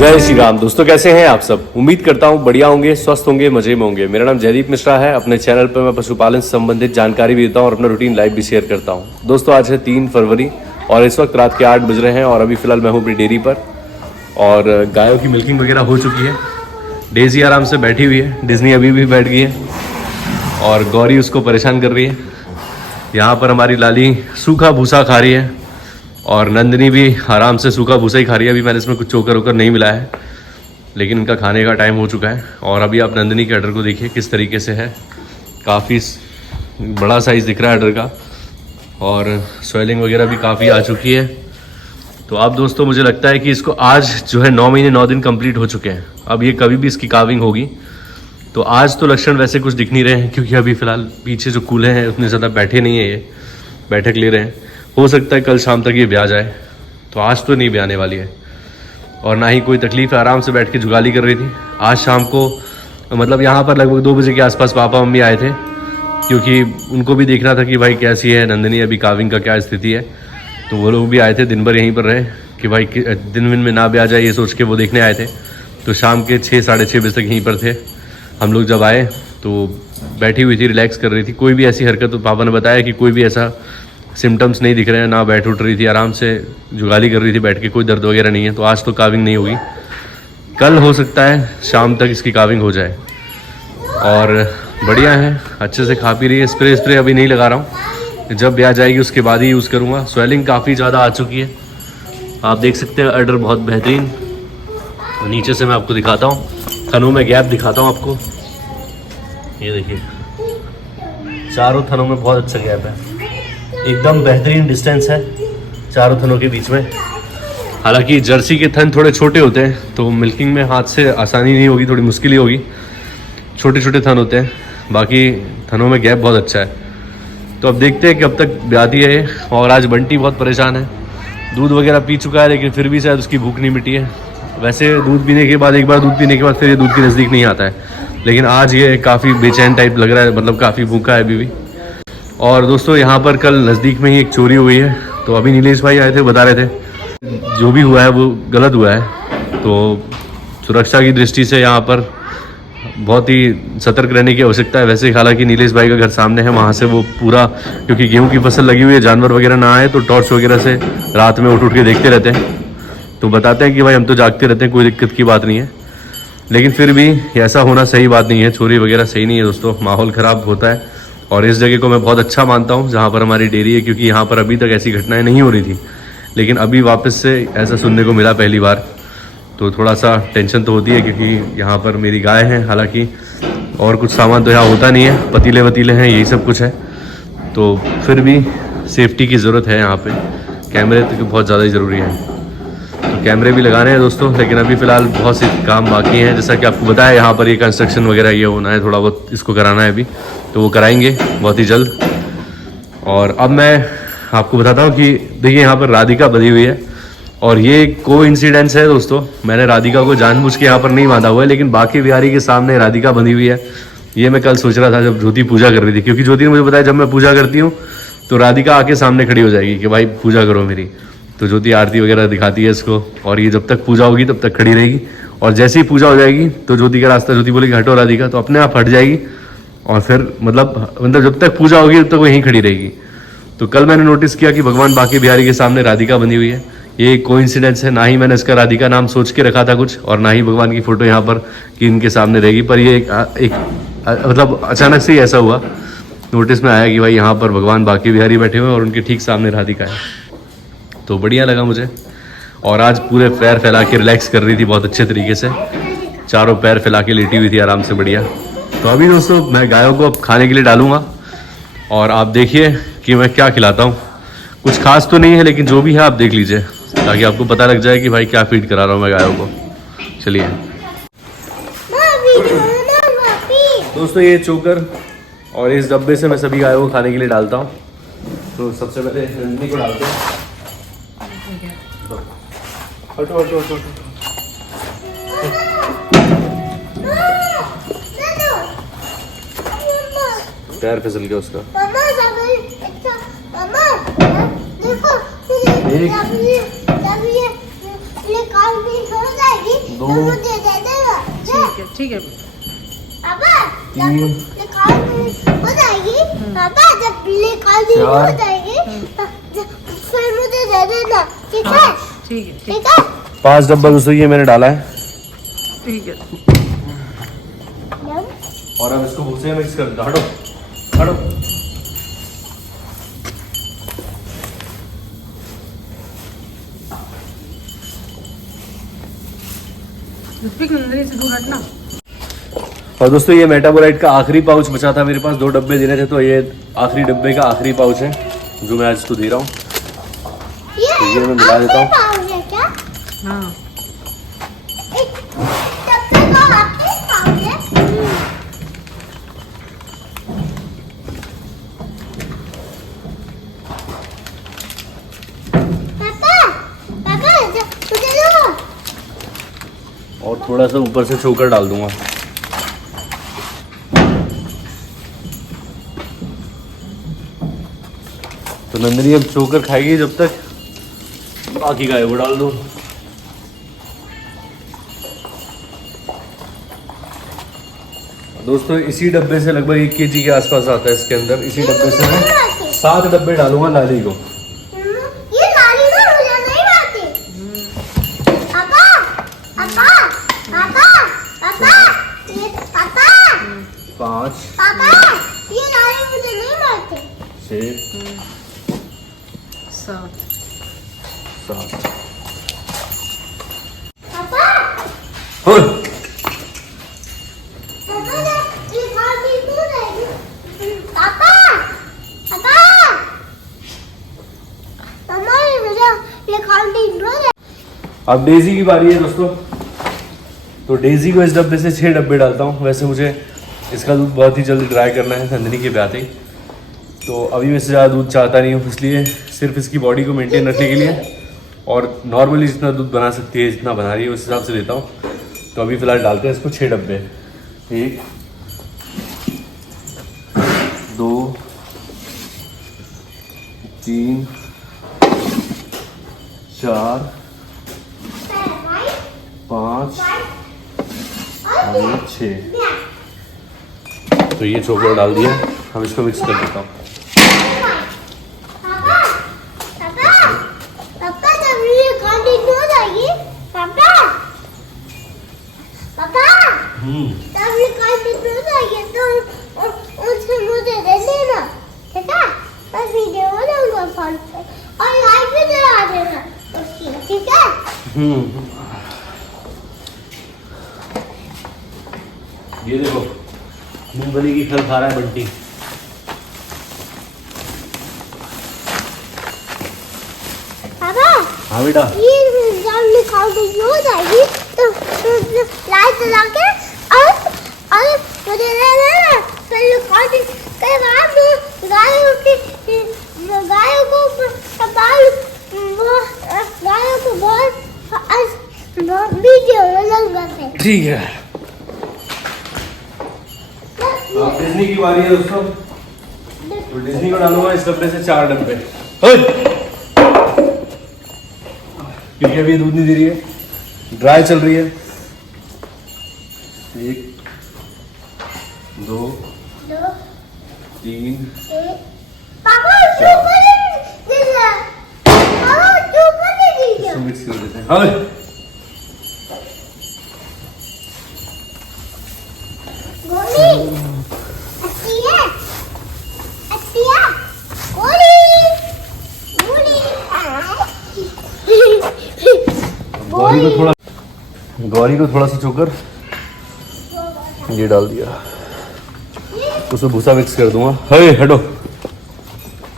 जय श्री राम। दोस्तों कैसे हैं आप सब? उम्मीद करता हूं बढ़िया होंगे, स्वस्थ होंगे, मजे में होंगे। मेरा नाम जयदीप मिश्रा है। अपने चैनल पर मैं पशुपालन से संबंधित जानकारी भी देता हूं और अपना रूटीन लाइव भी शेयर करता हूं। दोस्तों आज है 3 फरवरी और इस वक्त रात के 8 बज रहे हैं और अभी फिलहाल मैं हूं अपनी डेयरी पर और गायों की मिल्किंग वगैरह हो चुकी है। डेजी आराम से बैठी हुई है, डिज्नी अभी भी बैठ गई है और गौरी उसको परेशान कर रही है। यहाँ पर हमारी लाली सूखा भूसा खा रही है और नंदिनी भी आराम से सूखा भूसा ही खा रही है। अभी मैंने इसमें कुछ चोकर वोकर नहीं मिला है, लेकिन इनका खाने का टाइम हो चुका है। और अभी आप नंदिनी के अडर को देखिए किस तरीके से है, काफ़ी बड़ा साइज़ दिख रहा है अडर का और स्वेलिंग वगैरह भी काफ़ी आ चुकी है। तो अब दोस्तों मुझे लगता है कि इसको आज जो है 9 महीने 9 दिन कंप्लीट हो चुके हैं। अब ये कभी भी इसकी काविंग होगी। तो आज तो लक्षण वैसे कुछ दिख नहीं रहे हैं क्योंकि अभी फ़िलहाल पीछे जो कूल्हे हैं उतने ज़्यादा बैठे नहीं है, ये बैठक ले रहे हैं। हो सकता है कल शाम तक ये ब्याह जाए, तो आज तो नहीं ब्याने वाली है और ना ही कोई तकलीफ है। आराम से बैठ के जुगाली कर रही थी। आज शाम को मतलब यहाँ पर लगभग 2 बजे के आसपास पापा मम्मी आए थे क्योंकि उनको भी देखना था कि भाई कैसी है नंदिनी, अभी काविंग का क्या स्थिति है। तो वो लोग भी आए थे, दिन भर यहीं पर रहे कि भाई दिन में ना ब्याह जाए, ये सोच के वो देखने आए थे। तो शाम के 6 साढ़े 6 बजे तक यहीं पर थे। हम लोग जब आए तो बैठी हुई थी, रिलैक्स कर रही थी। कोई भी ऐसी हरकत, तो पापा ने बताया कि कोई भी ऐसा सिम्टम्स नहीं दिख रहे हैं, ना बैठ उठ रही थी, आराम से जुगाली कर रही थी बैठ के, कोई दर्द वगैरह नहीं है। तो आज तो काविंग नहीं होगी, कल हो सकता है शाम तक इसकी काविंग हो जाए। और बढ़िया है, अच्छे से खा पी रही है। स्प्रे अभी नहीं लगा रहा हूँ, जब ब्याह जाएगी उसके बाद ही यूज़ करूँगा। स्वेलिंग काफ़ी ज़्यादा आ चुकी है, आप देख सकते हैं। अडर बहुत बेहतरीन। नीचे से मैं आपको दिखाता हूँ, थनों में गैप दिखाता हूँ आपको। ये देखिए, चारों थनों में बहुत अच्छा गैप है, एकदम बेहतरीन डिस्टेंस है चारों थनों के बीच में। हालांकि जर्सी के थन थोड़े छोटे होते हैं तो मिल्किंग में हाथ से आसानी नहीं होगी, थोड़ी मुश्किल ही होगी। छोटे छोटे थन होते हैं, बाकी थनों में गैप बहुत अच्छा है। तो अब देखते हैं कि अब तक ब्याती है। और आज बंटी बहुत परेशान है, दूध वगैरह पी चुका है लेकिन फिर भी शायद उसकी भूख नहीं मिटी है। वैसे दूध पीने के बाद, एक बार दूध पीने के बाद फिर ये दूध के नज़दीक नहीं आता है, लेकिन आज ये काफ़ी बेचैन टाइप लग रहा है, मतलब काफ़ी भूखा है अभी भी। और दोस्तों यहाँ पर कल नज़दीक में ही एक चोरी हुई है। तो अभी नीलेश भाई आए थे, बता रहे थे जो भी हुआ है वो गलत हुआ है। तो सुरक्षा की दृष्टि से यहाँ पर बहुत ही सतर्क रहने की आवश्यकता है। वैसे हालांकि नीलेश भाई का घर सामने है, वहाँ से वो पूरा, क्योंकि गेहूं की फसल लगी हुई है, जानवर वगैरह ना आए तो टॉर्च वगैरह से रात में उठ के देखते रहते हैं। तो बताते हैं कि भाई हम तो जागते रहते हैं, कोई दिक्कत की बात नहीं है। लेकिन फिर भी ऐसा होना सही बात नहीं है, चोरी वगैरह सही नहीं है दोस्तों, माहौल ख़राब होता है। और इस जगह को मैं बहुत अच्छा मानता हूँ जहाँ पर हमारी डेयरी है, क्योंकि यहाँ पर अभी तक ऐसी घटनाएं नहीं हो रही थी, लेकिन अभी वापस से ऐसा सुनने को मिला पहली बार। तो थोड़ा सा टेंशन तो होती है क्योंकि यहाँ पर मेरी गाय है। हालांकि और कुछ सामान तो यहाँ होता नहीं है, पतीले वतीले हैं, यही सब कुछ है। तो फिर भी सेफ्टी की ज़रूरत है यहाँ पे, कैमरे तो बहुत ज़्यादा ही ज़रूरी है। तो कैमरे भी लगाने हैं दोस्तों, लेकिन अभी फ़िलहाल बहुत से काम बाकी हैं। जैसा कि आपको बताया, यहाँ पर ये कंस्ट्रक्शन वगैरह ये होना है, थोड़ा बहुत इसको कराना है अभी, तो वो कराएंगे बहुत ही जल्द। और अब मैं आपको बताता हूँ कि देखिए यहाँ पर राधिका बंधी हुई है और ये कोइंसिडेंस है दोस्तों। मैंने राधिका को जानबूझ के यहाँ पर नहीं बांधा हुआ है, लेकिन बाकी बिहारी के सामने राधिका बंधी हुई है। ये मैं कल सोच रहा था जब ज्योति पूजा कर रही थी, क्योंकि ज्योति ने मुझे बताया जब मैं पूजा करती हूँ तो राधिका आके सामने खड़ी हो जाएगी कि भाई पूजा करो मेरी। तो ज्योति आरती वगैरह दिखाती है इसको, और ये जब तक पूजा होगी तब तक खड़ी रहेगी। और जैसे ही पूजा हो जाएगी तो ज्योति का रास्ता, ज्योति बोलेगी हटो राधिका, तो अपने आप हट जाएगी और फिर मतलब जब तक पूजा होगी तब तक वो यहीं खड़ी रहेगी। तो कल मैंने नोटिस किया कि भगवान बांके बिहारी के सामने राधिका बनी हुई है। ये कोइंसिडेंस है, ना ही मैंने इसका राधिका नाम सोच के रखा था कुछ, और ना ही भगवान की फोटो यहाँ पर कि इनके सामने रहेगी। पर ये एक मतलब अचानक से ही ऐसा हुआ, नोटिस में आया कि भाई यहाँ पर भगवान बांके बिहारी बैठे हुए हैं और उनके ठीक सामने राधिका है। तो बढ़िया लगा मुझे। और आज पूरे पैर फैला के रिलैक्स कर रही थी बहुत अच्छे तरीके से, चारों पैर फैला के लेटी हुई थी आराम से, बढ़िया। तो अभी दोस्तों मैं गायों को अब खाने के लिए डालूंगा और आप देखिए कि मैं क्या खिलाता हूँ। कुछ खास तो नहीं है, लेकिन जो भी है आप देख लीजिए ताकि आपको पता लग जाए कि भाई क्या फीड करा रहा हूँ मैं गायों को। चलिए दोस्तों, ये चोकर और इस डब्बे से मैं सभी गायों को खाने के लिए डालता हूँ। तो सबसे पहले नंदिनी को डालते हैं। हटो हटो हटो हटो। पैर फिसल गया उसका। ये कॉल भी हो जाएगी दो। तो मुझे दे देगा। ठीक है पापा तीन। जब ये कॉल भी हो जाएगी पापा जब ये कॉल भी हो चार। जाएगी फिर मुझे दे देना। ठीक है ठीक है ठीक है 5 डब्बा दोस्तों ये मैंने डाला है ठीक है। और अब इसको भूसे में मिक्स कर दो। हटो हटो। ऋत्विक नंदनी से दूर हटना। और दोस्तों ये मेटाबोलाइट का आखिरी पाउच बचा था मेरे पास, 2 डब्बे देने थे, तो ये आखिरी डब्बे का आखिरी पाउच है जो मैं आज इसको दे रहा हूँ। ये मैं मिला देता हूँ। पाउच है क्या? हाँ एक डब्बे का आपके पाउच है। पापा पापा मुझे दो। और थोड़ा सा ऊपर से चोकर डाल दूंगा। तो नंदनी अब चोकर खाएगी जब तक, बाकी का है वो डाल दो। दोस्तों इसी डब्बे से लगभग 1 kg के आसपास आता है इसके अंदर। इसी डब्बे से मैं 7 डब्बे डालूंगा लाली को। ये लाली ना मुझे नहीं आती। पापा पापा पापा पापा ये पापा 5 पापा ये लाली मुझे नहीं आती। 6 7 7 पापा और पापा ये खाती क्यों नहीं? पापा पापा मम्मा ये खाती क्यों नहीं? अब डेजी की बारी है दोस्तों। तो डेजी को इस डब्बे से 6 डब्बे डालता हूँ। वैसे मुझे इसका दूध बहुत ही जल्दी ड्राई करना है नंदनी के ब्याह ही, तो अभी मैं इससे ज़्यादा दूध चाहता नहीं हूँ, इसलिए सिर्फ इसकी बॉडी को मेंटेन रखने के लिए और नॉर्मली जितना दूध बना सकती है जितना बना रही है उस हिसाब से देता हूँ। तो अभी फ़िलहाल डालते हैं इसको 6 डब्बे। 1 2 3 4 5 और 6। तो ये चॉकलेट डाल दिया। हम इसको मिक्स कर देता हूँ। पापा पापा पापा जब ये खाती क्यों जाएगी? पापा पापा जब ये खाती क्यों जाएगी तो उसको मुझे दे देना। ठीक है मैं वीडियो बनाऊंगा फोन पे और लाइव भी चला देना उसकी। ठीक है ये देखो मूंगफली की खल खा रहा है बंटी। पापा हाँ बेटा ये जब ये खाती क्यों जाएगी तो लाइट जला के और मुझे दे देना। फिर ये खाती कई बार गायों को गायों को बहुत वीडियो बनाऊंगा फिर। ठीक है। अब डिज्नी की बारी है दोस्तों। तो डिज्नी को डालूंगा इस डब्बे से 4 डब्बे। क्योंकि अभी दूध नहीं दे रही है, ड्राई चल रही है। 1 2 3 पापा ऊपर नहीं दीजिए। पापा ऊपर नहीं दीजिए। इसको मिक्स कर देते हैं। हाँ गोली अच्छी है गोली गोली गौरी को थोड़ा सा चोकर ये डाल दिया, उसमें भूसा मिक्स कर दूंगा। हे हटो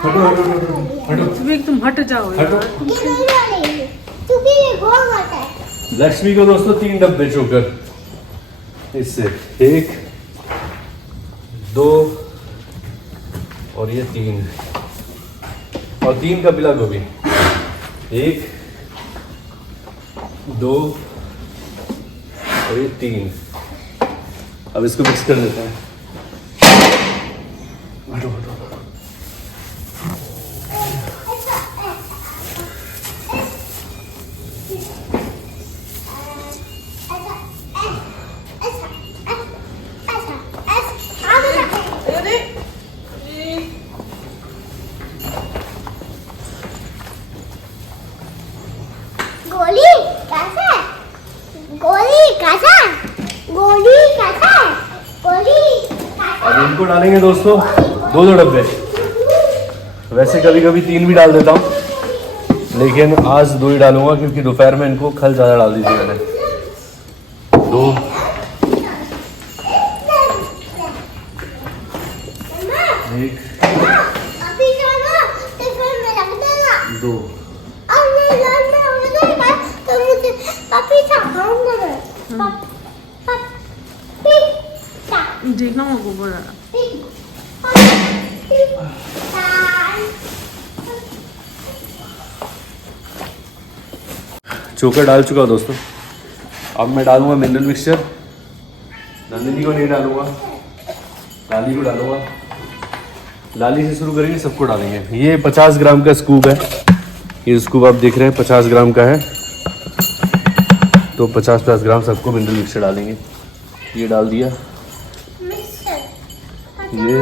हटो हटो हटो हटो ऋत्विक तुम हट जाओ हटो। यार। ये नहीं डालेंगे क्योंकि ये घोल होता है। लक्ष्मी को दोस्तों 3 डब्बे चोकर, इससे 1 2 और ये 3 और 3 का पिला गोभी। 1 2 और ये 3। अब इसको मिक्स कर देते हैं। हटो हटो गोली कैसा है? गोली कैसा है? गोली कैसा है? गोली कैसा अब इनको डालेंगे दोस्तों 2 डब्बे। वैसे कभी कभी 3 भी डाल देता हूँ, लेकिन आज 2 ही डालूंगा क्योंकि दोपहर में इनको खल ज़्यादा डाल दी थी मैंने। 2 1 अभी जाना टिफिन में रख देना। 2 और मैं लड़ना हो जाएगा तो मुझे पपी खाऊंगा मैं। पपी देखना वो गोबर डाला। चोकर डाल चुका हूँ दोस्तों। अब मैं डालूंगा मिनरल मिक्सचर। नंदिनी को नहीं डालूंगा, लाली को डालूंगा। लाली से शुरू करेंगे, सबको डालेंगे। ये 50 ग्राम का स्कूप है। ये स्कूप आप देख रहे हैं 50 ग्राम का है, तो 50 ग्राम सबको मिनरल मिक्सचर डालेंगे। ये डाल दिया। ये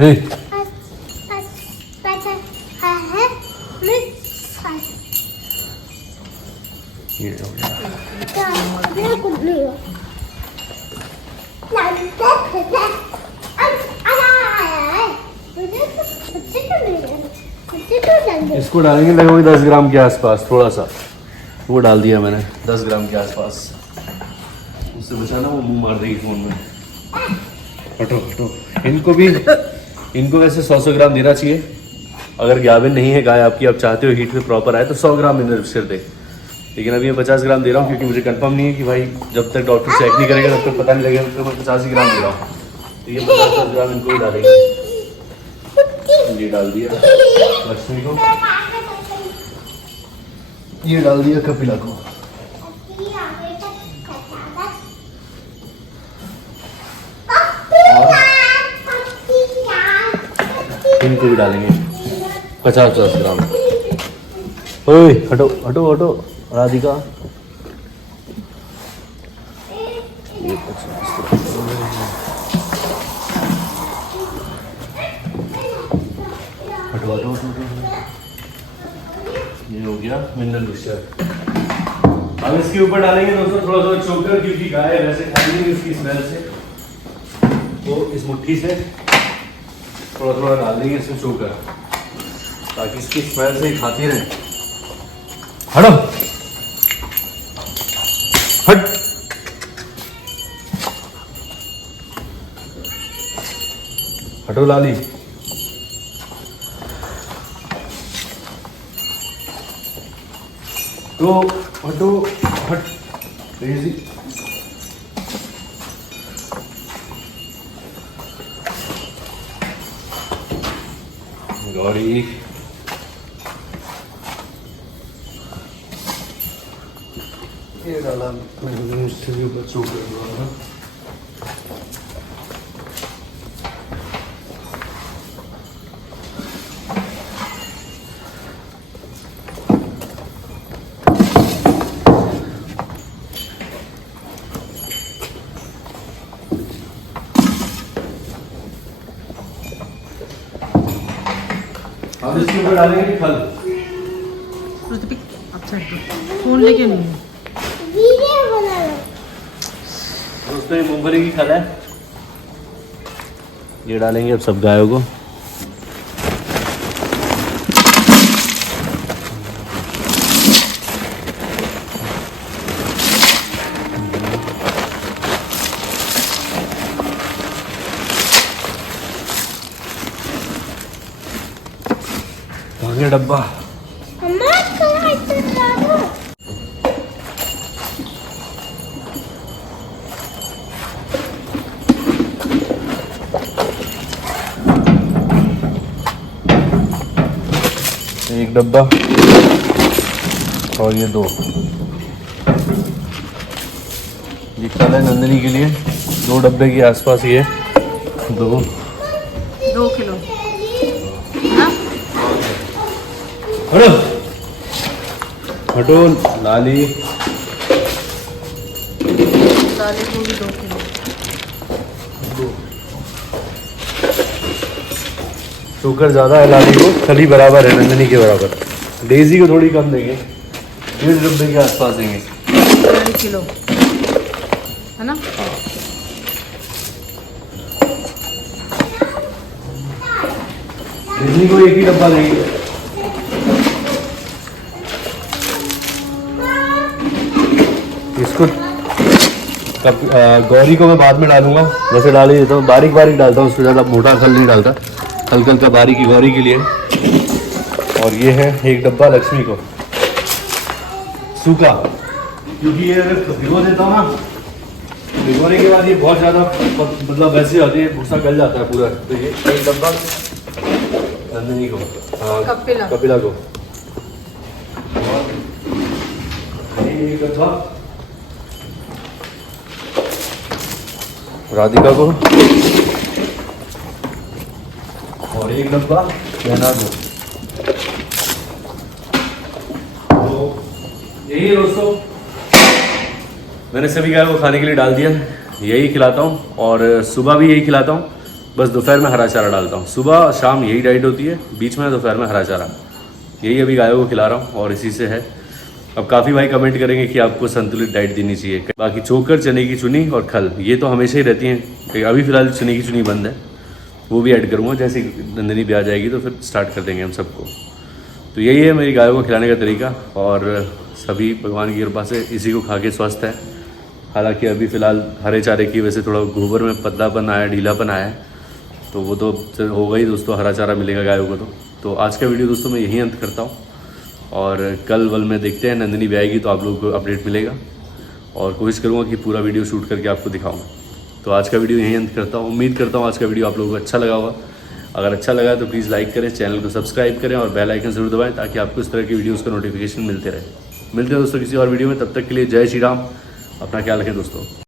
ए, ये हो गया। इसको डालेंगे लगभग 10 ग्राम के आसपास, थोड़ा सा वो डाल दिया मैंने 10 ग्राम के आसपास। उससे बचाना, वो मुंह मार देगी फोन में। हटो हटो। इनको वैसे 100 ग्राम देना चाहिए। अगर गाभिन नहीं है गाय आपकी, आप चाहते हो हीट पे प्रॉपर आए, तो 100 ग्राम मिनरल मिक्सचर दे। लेकिन अभी मैं 50 ग्राम दे रहा हूँ क्योंकि मुझे कंफर्म नहीं है कि भाई जब तक डॉक्टर चेक नहीं करेगा तब तक पता नहीं लगेगा, तो मैं 50 ही ग्राम दे रहा हूँ। तो ये 50 ग्राम इनको भी डालेंगे। ये डाल दिया लक्ष्मी को, ये डाल दिया कपिला को। इनको भी डालेंगे 50 ग्राम। ओए हटो हटो हटो राधिका। ये 50 हटो हटो हटो। ये हो गया मिनरल मिक्सचर। अब इसके ऊपर डालेंगे दोस्तों थोड़ा सा चोकर, क्योंकि गाय वैसे खाई नहीं उसकी स्मेल से, तो इस मुट्ठी से थोड़ा थोड़ा डाल देंगे इसमें चोकर, ताकि इसकी स्मेल से ही खाती रहे। हटो हट। हटो लाली। तो हटो हट इजी। गौरी ये डाला मैंने इसके ऊपर चोकर डाला। अब इसके ऊपर डालेंगे फल। ऋतिक अच्छा फोन लेके नहीं है। वीडियो बना लो। दोस्तों ये मूंगफली की खल है, ये डालेंगे अब सब गायों को। डब्बा एक डब्बा और ये 2। ये कल है नंदिनी के लिए 2 डब्बे के आसपास, ये 2 किलो हटो हटो लाली। दालें को भी 2 किलो। चोकर ज़्यादा है लाली को, खली बराबर है नंदनी के बराबर। डेजी को थोड़ी कम देंगे, 1.5 डब्बे के आसपास देंगे। 1.5 किलो है ना। डेजी को 1 ही डब्बा देंगे। इसको गौरी को मैं बाद में डालूंगा, वैसे डाल ही देता हूँ, बारीक बारीक डालता हूँ, उसको ज़्यादा मोटा खल नहीं डालता, हल्का हल्का बारीक ही गौरी के लिए। और ये है 1 डब्बा लक्ष्मी को सूखा, क्योंकि ये अगर भिगो देता हूँ ना, भिगोने के बाद ये बहुत ज़्यादा मतलब वैसे आती है, भूसा गल जाता है पूरा। तो ये 1 डब्बा नंदिनी को, हाँ कपिला को, ये 1 डब्बा राधिका को, और 1 डब्बा नैना को। तो यही है दोस्तों, मैंने सभी गायों को खाने के लिए डाल दिया, यही खिलाता हूँ और सुबह भी यही खिलाता हूँ, बस दोपहर में हरा चारा डालता हूँ। सुबह और शाम यही डाइट होती है, बीच में दोपहर में हरा चारा, यही अभी गायों को खिला रहा हूँ और इसी से है। अब काफ़ी भाई कमेंट करेंगे कि आपको संतुलित डाइट देनी चाहिए। बाकी चोकर, चने की चुनी और खल ये तो हमेशा ही रहती हैं। अभी फ़िलहाल चने की चुनी बंद है, वो भी ऐड करूँगा, जैसे नंदिनी भी आ जाएगी तो फिर स्टार्ट कर देंगे हम सबको। तो यही है मेरी गायों को खिलाने का तरीका और सभी भगवान की कृपा से इसी को खा के स्वस्थ है। हालांकि अभी फ़िलहाल हरे चारे की वजह से थोड़ा गोबर में पतलापन आया, ढीलापन आया है, तो वो तो होगा ही दोस्तों, हरा चारा मिलेगा गायों को। तो आज का वीडियो दोस्तों मैं यहीं अंत करता हूँ और कल वल में देखते हैं, नंदिनी भी आएगी तो आप लोगों को अपडेट मिलेगा और कोशिश करूँगा कि पूरा वीडियो शूट करके आपको दिखाऊँ। तो आज का वीडियो यहीं अंत करता हूँ। उम्मीद करता हूँ आज का वीडियो आप लोगों को अच्छा लगा होगा। अगर अच्छा लगा तो प्लीज़ लाइक करें, चैनल को सब्सक्राइब करें और बेल आइकन ज़रूर दबाएं ताकि आपको इस तरह की वीडियोज़ का नोटिफिकेशन मिलते रहे। मिलते हैं दोस्तों किसी और वीडियो में, तब तक के लिए जय श्री राम, अपना ख्याल रखें दोस्तों।